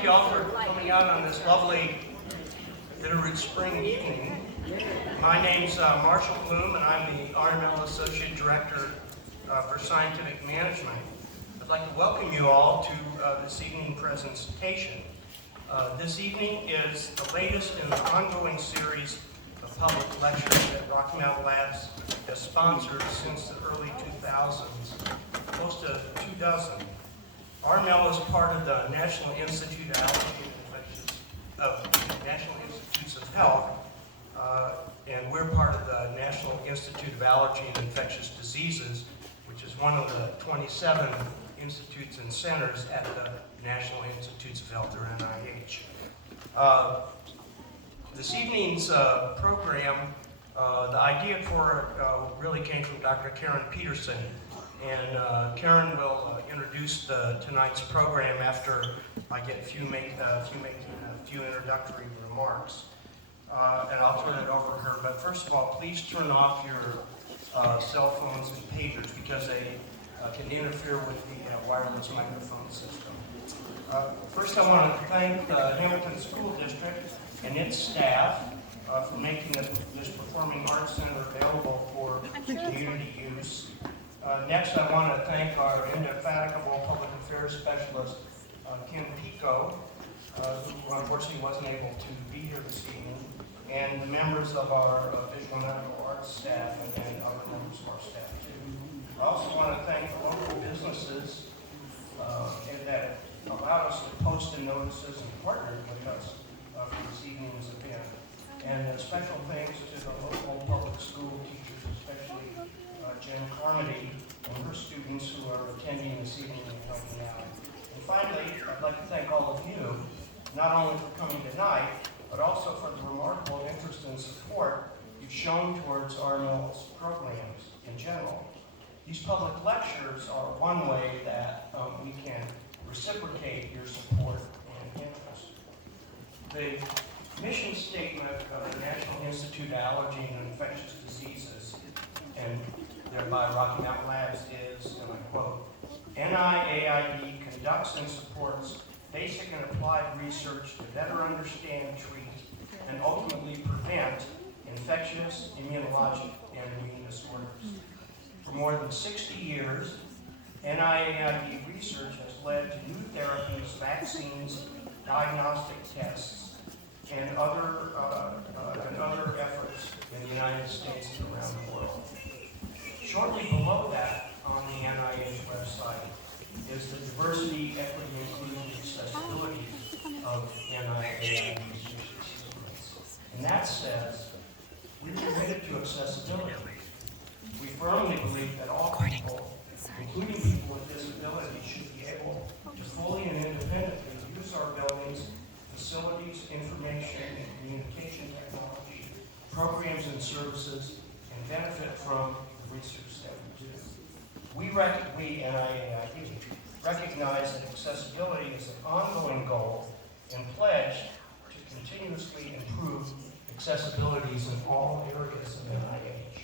thank you all for coming out on this lovely Bitterroot spring evening. My name's Marshall Bloom, and I'm the RML Associate Director for Scientific Management. I'd like to welcome you all to this evening presentation. This evening is the latest in the ongoing series of public lectures that Rocky Mountain Labs has sponsored since the early 2000s, close to 2 dozen. RML is part of the National Institute of Allergy and National Institutes of Health, and we're part of the National Institute of Allergy and Infectious Diseases, which is one of the 27 institutes and centers at the National Institutes of Health, or NIH. This evening's program, the idea for it really came from Dr. Karen Peterson, and Karen will introduce tonight's program after I get a few introductory remarks, and I'll turn it over to her. But first of all, please turn off your cell phones and pagers because they can interfere with the wireless microphone system. First, I want to thank the Hamilton School District and its staff for making this Performing Arts Center available for community use. Next, I want to thank our indefatigable public affairs specialist, Kim Pico, who unfortunately wasn't able to be here this evening, and the members of our visual medical arts staff and other members of our staff, too. I also want to thank the local businesses that allowed us to post the notices and partnered with us for this evening's event. And special thanks to the local public school teachers, especially Jen Carmody and her students who are attending this evening and helping out. And finally, I'd like to thank all of you, not only for coming tonight, but also for the remarkable interest and support you've shown towards RML's programs in general. These public lectures are one way that we can reciprocate your support and interest. The mission statement of the National Institute of Allergy and Infectious Diseases, and thereby Rocky Mountain Labs, is, and I quote, NIAID conducts and supports basic and applied research to better understand, treat, and ultimately prevent infectious, immunologic, and immune disorders. For more than 60 years, NIAID research has led to new therapies, vaccines, diagnostic tests, and other efforts in the United States and around the world. Shortly below that, on the NIH website, is the diversity, equity, inclusion, and accessibility of NIAID research achievements. And that says, we're committed to accessibility. We firmly believe that all people, including people with disabilities, should be able to fully and independently use our buildings, facilities, information, and communication technology, programs and services, and benefit from the research that we do. We NIAID recognize that accessibility is an ongoing goal and pledge to continuously improve accessibilities in all areas of NIH.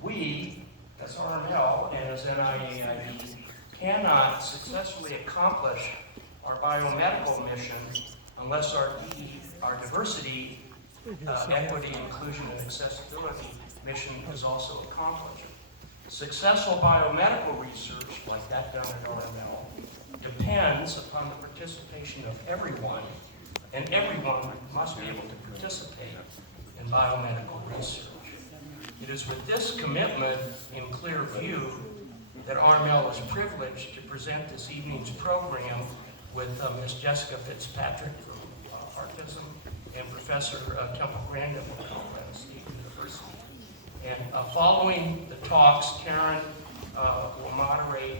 We, as RML and as NIAID, cannot successfully accomplish our biomedical mission unless our diversity, equity, inclusion, and accessibility mission is also accomplished. Successful biomedical research, like that done at RML, depends upon the participation of everyone, and everyone must be able to participate in biomedical research. It is with this commitment in clear view that RML is privileged to present this evening's program with Ms. Jessica Fitzpatrick from HEARTism and Professor Temple Grandin from Colorado State University. And following the talks, Karen will moderate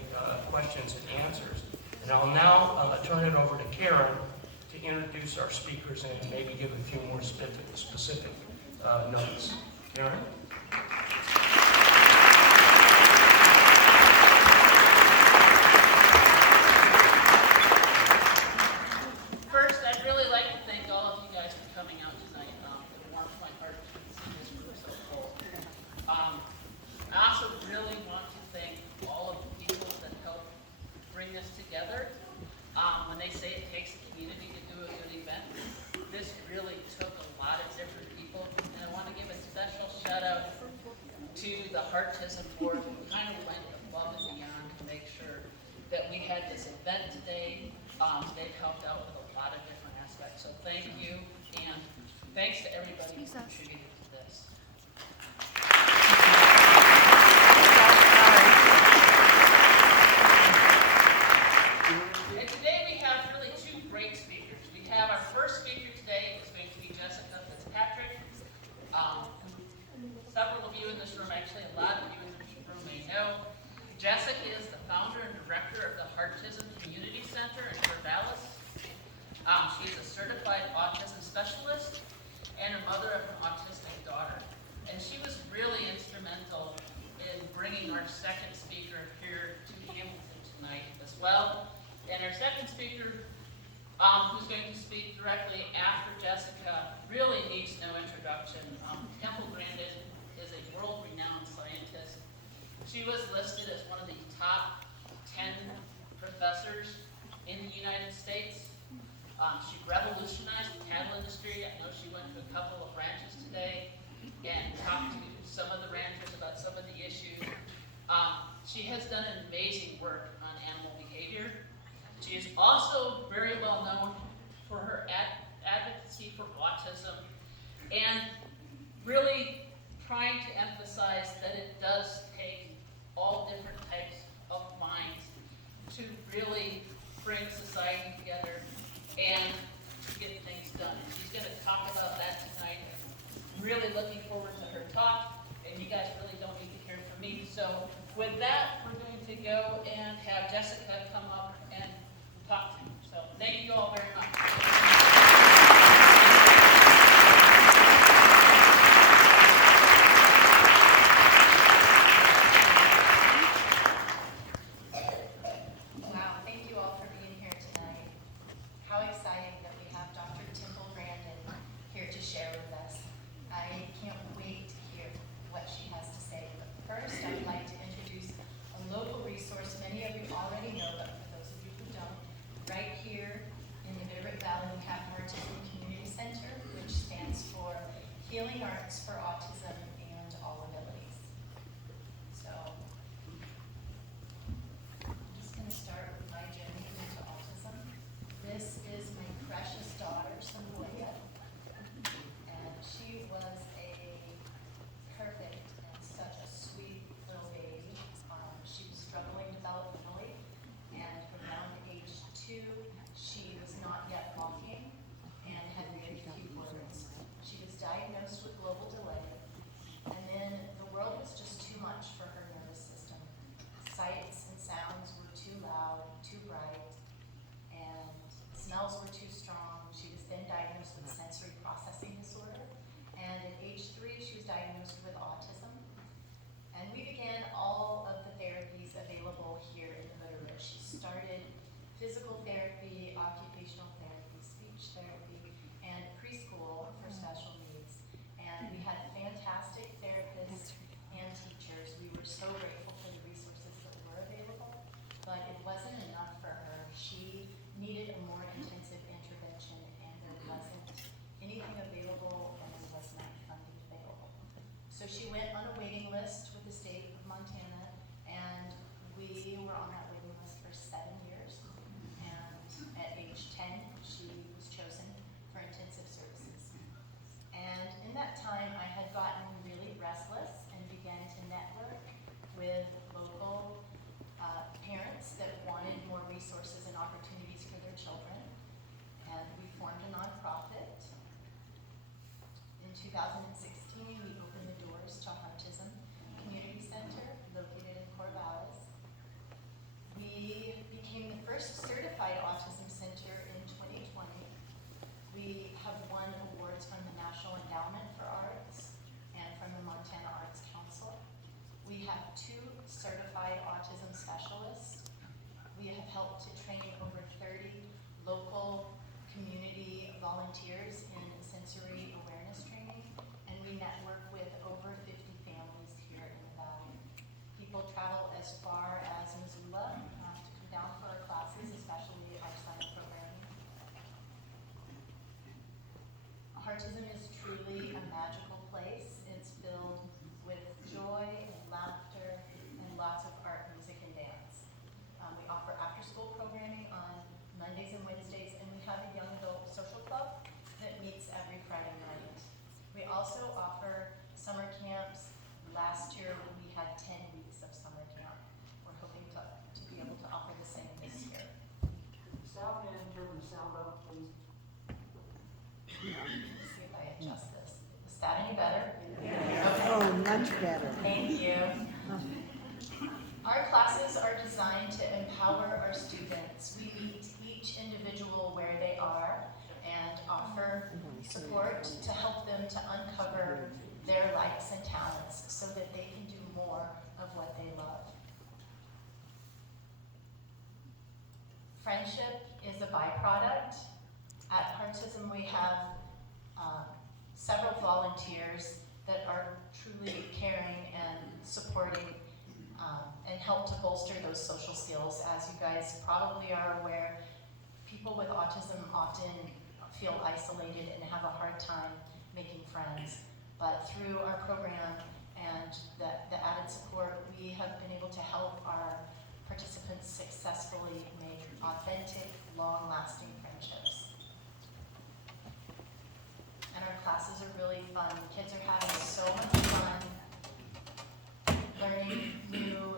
questions and answers. And I'll now turn it over to Karen to introduce our speakers and maybe give a few more specific notes. Karen? First, I'd really like to thank all of you guys for coming out tonight. It warms my heart to see this group so full. I also really want to thank all of the people that helped bring this together. When they say it takes a community to do a good event. This really took a lot of different people, and I want to give a special shout out to the HEARTism board who kind of went above and beyond to make sure that we had this event today. They've helped out with a lot of different aspects, so thank you, and thanks to everybody who contributed to this. And today we have really two great speakers. We have our first speaker today is going to be Jessica Fitzpatrick. Several of you in this room, actually a lot of you in this room may know, Jessica is the founder and director of the HEARTism Community Center in Corvallis. She is a certified autism specialist and a mother of an autistic daughter. And she was really instrumental in bringing our second speaker here to Hamilton tonight as well. And our second speaker, who's going to speak directly after Jessica, really needs no introduction. Temple Grandin is a world-renowned scientist. She was listed as one of the top 10 professors in the United States. She revolutionized the cattle industry. I know she went to a couple of ranches today and talked to some of the ranchers about some of the issues. She has done an amazing work on animal behavior. She is also very well known for her advocacy for autism and really trying to emphasize that it does take all different types of minds to really bring society together and to get things done. And she's going to talk about that tonight. I'm really looking forward to her talk, and you guys really don't need to hear from me. So with that, we're going to go and have Jessica come up and talk to me. So thank you all very much. Healing Arts for Autism and All Abilities. So, I'm just going to start with my journey into autism. This is my precious daughter, Samoya, and she was a perfect and such a sweet little baby. She was struggling developmentally, and around age 2, she was not yet walking and had very few words. She was diagnosed with global delay, and then the world was just too much for her nervous system. Sights and sounds were too loud, too bright, and smells were too strong. She was then diagnosed with sensory processing disorder, and at age 3, she was diagnosed with autism. And we began all of the therapies available here in the Hood River. She started physical therapy, occupational therapy, speech therapy, and preschool for special needs. And we had fantastic therapists and teachers. We were so grateful for the resources that were available, but it wasn't enough for her. She needed a more intensive intervention, and there wasn't anything available, and there was not funding available. So she went on a waiting list with the state of Montana, and we were on that waiting list for 7 years. And at age 10, she was chosen for intensive services. And in that time, I had gotten really restless and began to network with local parents that wanted more resources and opportunities for their children. And we formed a nonprofit. In 2016, we opened the doors to HEARTism Community Center, located in Corvallis. We became the first certified autism center in 2020. We have won awards from the National Endowment for Arts and from the Montana Arts Council. We have 2 certified autism specialists. We have helped to train over 30 local community volunteers in sensory awareness training, and we network with over 50 families here in the valley. People travel as far as Missoula to come down for our classes, especially our summer program HEARTism is truly a magical place. It's filled with joy and laughter and lots of art, music, and dance. We offer after-school programming on Mondays and Wednesdays, and we have a young adult social club that meets every Friday night. We also offer summer camps. Last year, we had 10 weeks of summer camp. We're hoping to be able to offer the same this year. Sound in, turn the sound up, please. Let's see if I adjust this. Is that any better? Oh, much better. Thank you. Our classes are designed to empower our students. We meet each individual where they are and offer support to help them to uncover their likes and talents so that they can do more of what they love. Friendship is a byproduct. At HEARTism, we have several volunteers that are truly caring and supporting and help to bolster those social skills. As you guys probably are aware, people with autism often feel isolated and have a hard time making friends. But through our program and the added support, we have been able to help our participants successfully make authentic, long-lasting friendships. And our classes are really fun. Kids are having so much fun learning new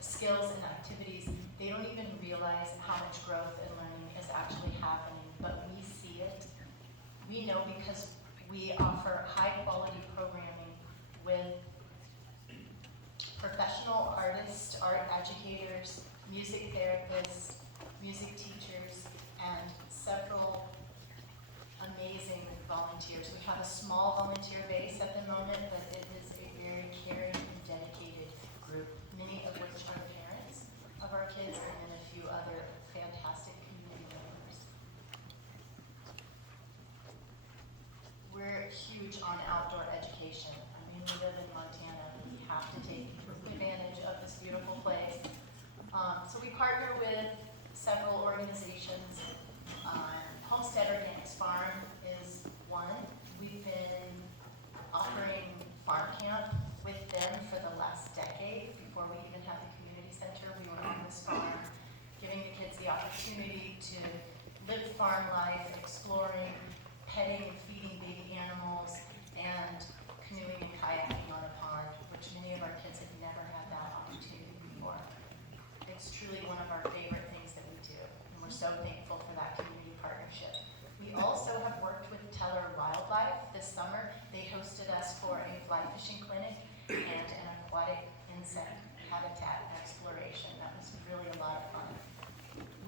skills and activities. They don't even realize how much growth and learning is actually happening, but we see it. We know because we offer high-quality programming with professional artists, art educators, music therapists, music teachers, and several amazing volunteers. We have a small volunteer base at the moment, but it is a very caring and dedicated group, many of which are parents of our kids, and then a few other fantastic community members. We're huge on outdoor education. I mean, we live in Montana. We have to take advantage of this beautiful place. So we partner with several organizations. Homestead Organics Farm is one. We've been offering farm camp with them for the last decade. Before we even had the community center, we were on this farm, giving the kids the opportunity to live farm life, exploring, petting and feeding baby animals, and canoeing and kayaking on a pond, which many of our kids have never had that opportunity before. It's truly one of our favorite things that we do, and we're so thankful for that community partnership. We also have worked with Teller Wildlife this summer. They hosted us for a fly fishing clinic and an aquatic insect habitat exploration. That was really a lot of fun.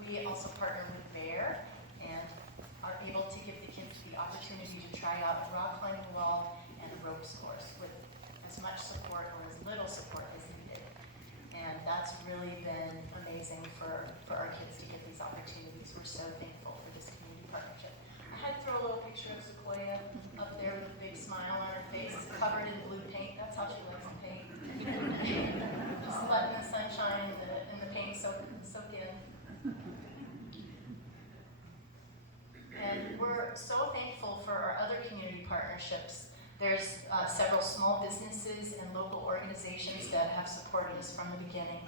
We also partner with Bear and are able to give the kids the opportunity to try out a rock climbing wall and a ropes course with as much support or as little support as needed. And that's really been amazing for our kids to get these opportunities. We're so thankful for this community partnership. I had to throw a little picture of Sequoia up there with a big smile on her face, covered in blue paint. That's how she likes to paint. Just letting the sunshine and the paint soak in. And we're so thankful for our other community partnerships. There's several small businesses and local organizations that have supported us from the beginning.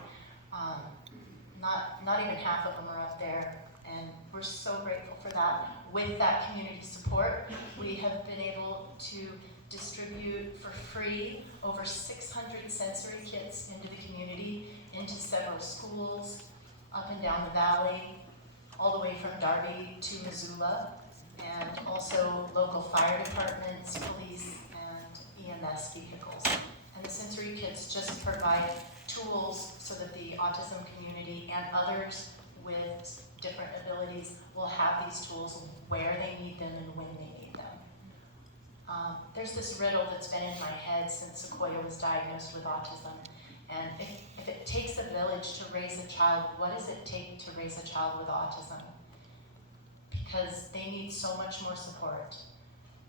Not even half of them are up there, and we're so grateful for that. With that community support, we have been able to distribute for free over 600 sensory kits into the community, into several schools, up and down the valley, all the way from Darby to Missoula, and also local fire departments, police, and EMS vehicles. And the sensory kits just provide tools so that the autism community and others with different abilities will have these tools where they need them and when they need them. There's this riddle that's been in my head since Sequoia was diagnosed with autism. And if it takes a village to raise a child, what does it take to raise a child with autism? Because they need so much more support.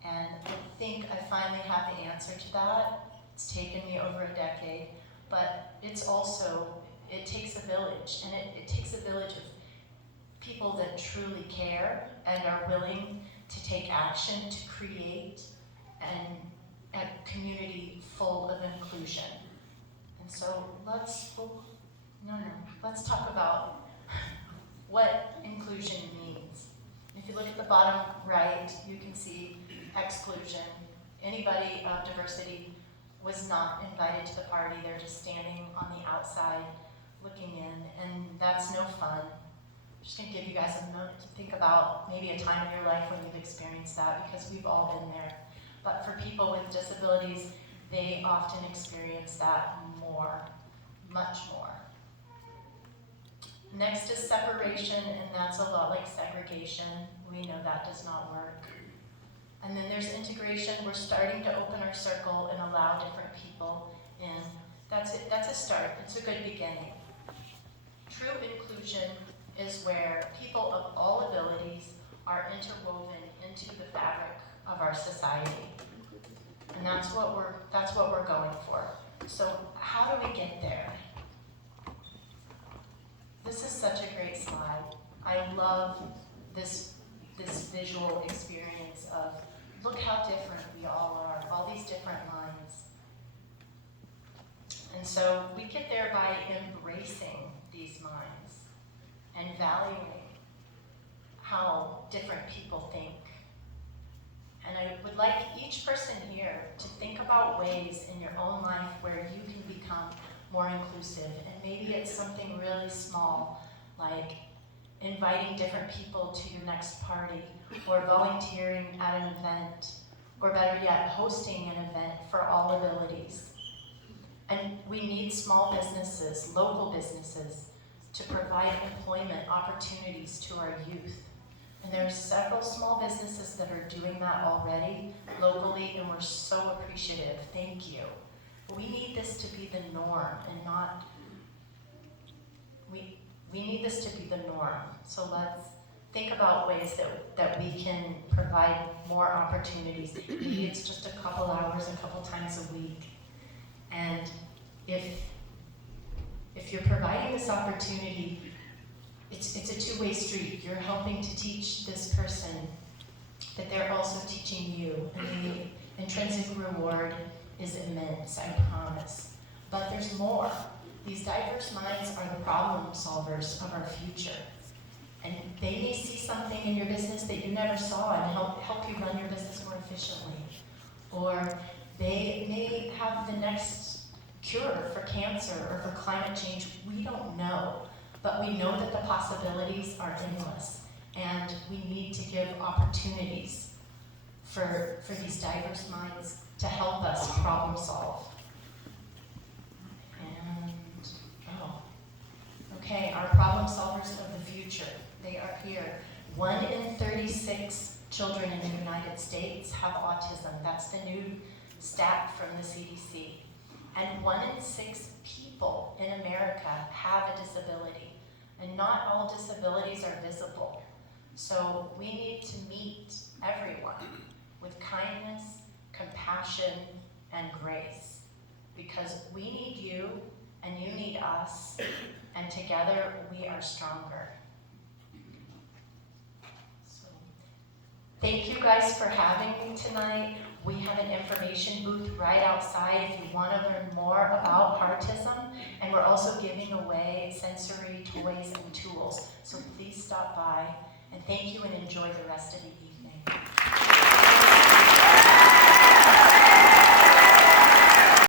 And I think I finally have the answer to that. It's taken me over a decade, but it's also, it takes a village, and it takes a village of people that truly care and are willing to take action to create a community full of inclusion. And so let's talk about what inclusion means. If you look at the bottom right, you can see exclusion. Anybody of diversity was not invited to the party. They're just standing on the outside looking in, and that's no fun. I'm just going to give you guys a moment to think about maybe a time in your life when you've experienced that, because we've all been there. But for people with disabilities, they often experience that more, much more. Next is separation, and that's a lot like segregation. We know that does not work. And then there's integration. We're starting to open our circle and allow different people in. That's it. That's a start. It's a good beginning. True inclusion is where people of all abilities are interwoven into the fabric of our society. And that's what we're going for. So how do we get there? This is such a great slide. I love this visual experience of look how different we all are, all these different lines. And so we get there by embracing these minds and valuing how different people think. And I would like each person here to think about ways in your own life where you can become more inclusive. And maybe it's something really small, like inviting different people to your next party, or volunteering at an event, or better yet, hosting an event for all abilities. And we need small businesses, local businesses, to provide employment opportunities to our youth. And there are several small businesses that are doing that already locally, and we're so appreciative. Thank you. But we need this to be the norm and not, we need this to be the norm. So let's think about ways that we can provide more opportunities. Maybe it's just a couple hours, a couple times a week. And if you're providing this opportunity, it's a two-way street. You're helping to teach this person, but they're also teaching you. And the intrinsic reward is immense, I promise. But there's more. These diverse minds are the problem solvers of our future. And they may see something in your business that you never saw and help you run your business more efficiently. Or they may have the next cure for cancer or for climate change. We don't know. But we know that the possibilities are endless. And we need to give opportunities for these diverse minds to help us problem solve. And, okay, our problem solvers of the future, they are here. 1 in 36 children in the United States have autism. That's the new stat from the CDC. And 1 in 6 people in America have a disability. And not all disabilities are visible. So we need to meet everyone with kindness, compassion, and grace. Because we need you, and you need us, and together we are stronger. So, thank you guys for having me tonight. We have an information booth right outside if you want to learn more about HEARTism, and we're also giving away sensory toys and tools. So please stop by, and thank you and enjoy the rest of the evening.